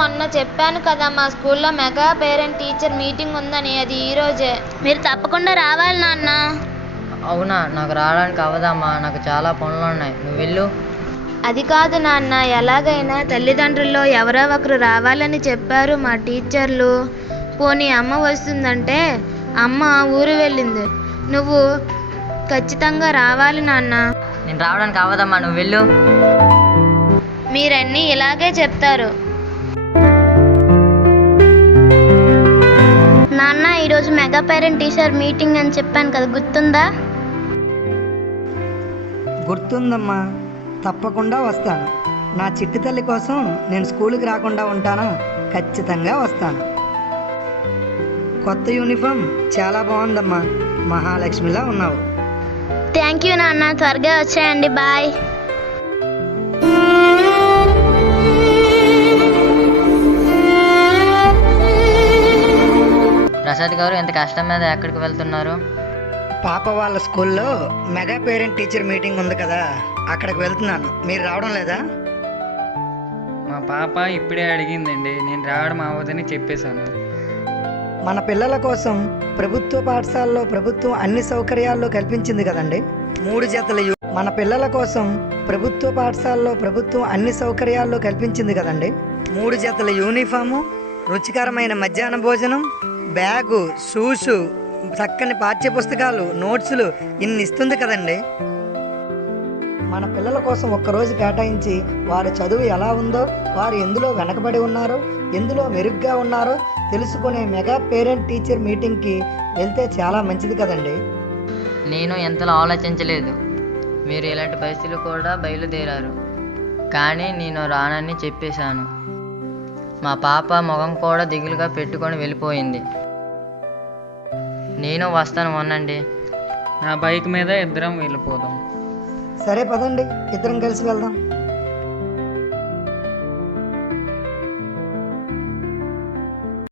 మొన్న చెప్పాను కదా మా స్కూల్లో మెగా పేరెంట్ టీచర్ మీటింగ్ ఉందని, అది ఈరోజే. మీరు తప్పకుండా రావాలి నాన్న. అవునా? నాకు రావడానికి అవ్వదమ్మా, నాకు చాలా పనులు ఉన్నాయి. నువ్వు వెళ్ళు. అది కాదు నాన్న, ఎలాగైనా తల్లిదండ్రుల్లో ఎవరో ఒకరు రావాలని చెప్పారు మా టీచర్లు. పోనీ అమ్మ వస్తుందంటే అమ్మ ఊరు వెళ్ళింది. నువ్వు ఖచ్చితంగా రావాలి నాన్న. నేను రావడానికి అవ్వదమ్మా, నువ్వు వెళ్ళు. మీరన్నీ ఇలాగే చెప్తారు. నాన్న, ఈరోజు మెగా పేరెంట్ టీచర్ మీటింగ్ అని చెప్పాను కదా, గుర్తుందా? గుర్తుందమ్మా, తప్పకుండా వస్తాను. నా చిట్టి తల్లి కోసం నేను స్కూల్కి రాకుండా ఉంటానా? ఖచ్చితంగా వస్తాను. కొత్త యూనిఫామ్ చాలా బాగుందమ్మా, మహాలక్ష్మిలా ఉన్నావు. థ్యాంక్ యూ నాన్న, త్వరగా వచ్చేయండి. బాయ్. ప్రసాద్ గారు, ఇంత కష్టం మీద ఎక్కడికి వెళ్తున్నారు? పాప వాళ్ళ స్కూల్లో మెగా పేరెంట్ టీచర్ మీటింగ్ ఉంది కదా, అక్కడికి వెళ్తున్నాను. మీరు రావడం లేదా? మా పాప ఇప్పుడే అడిగిందండి, నేను రావడం అవ్వదని చెప్పేశాను. మన పిల్లల కోసం ప్రభుత్వ పాఠశాలలో ప్రభుత్వం అన్ని సౌకర్యాల్లో కల్పించింది కదండి. 3 జతల మన పిల్లల కోసం ప్రభుత్వ పాఠశాలలో ప్రభుత్వం అన్ని సౌకర్యాల్లో కల్పించింది కదండి. 3 జతల యూనిఫాము, రుచికరమైన మధ్యాహ్న భోజనం, బ్యాగు, షూసు, చక్కని పాఠ్యపుస్తకాలు, నోట్సులు ఇన్ని ఇస్తుంది కదండి. మన పిల్లల కోసం ఒక్కరోజు కేటాయించి వారి చదువు ఎలా ఉందో, వారు ఎందులో వెనకబడి ఉన్నారో, ఎందులో మెరుగ్గా ఉన్నారో తెలుసుకునే మెగా పేరెంట్ టీచర్ మీటింగ్కి వెళ్తే చాలా మంచిది కదండి. నేను ఎంతలో ఆలోచించలేదు. మీరు ఇలాంటి పరిస్థితులు కూడా బయలుదేరారు, కానీ నేను రానని చెప్పేశాను. మా పాప ముఖం కూడా దిగులుగా పెట్టుకొని వెళ్ళిపోయింది. నేను వస్తాను, మొన్నండి. నా బైక్ మీద ఇద్దరం వెళ్ళిపోదాం. సరే పదండి, ఇద్దరం కలిసి వెళ్దాం.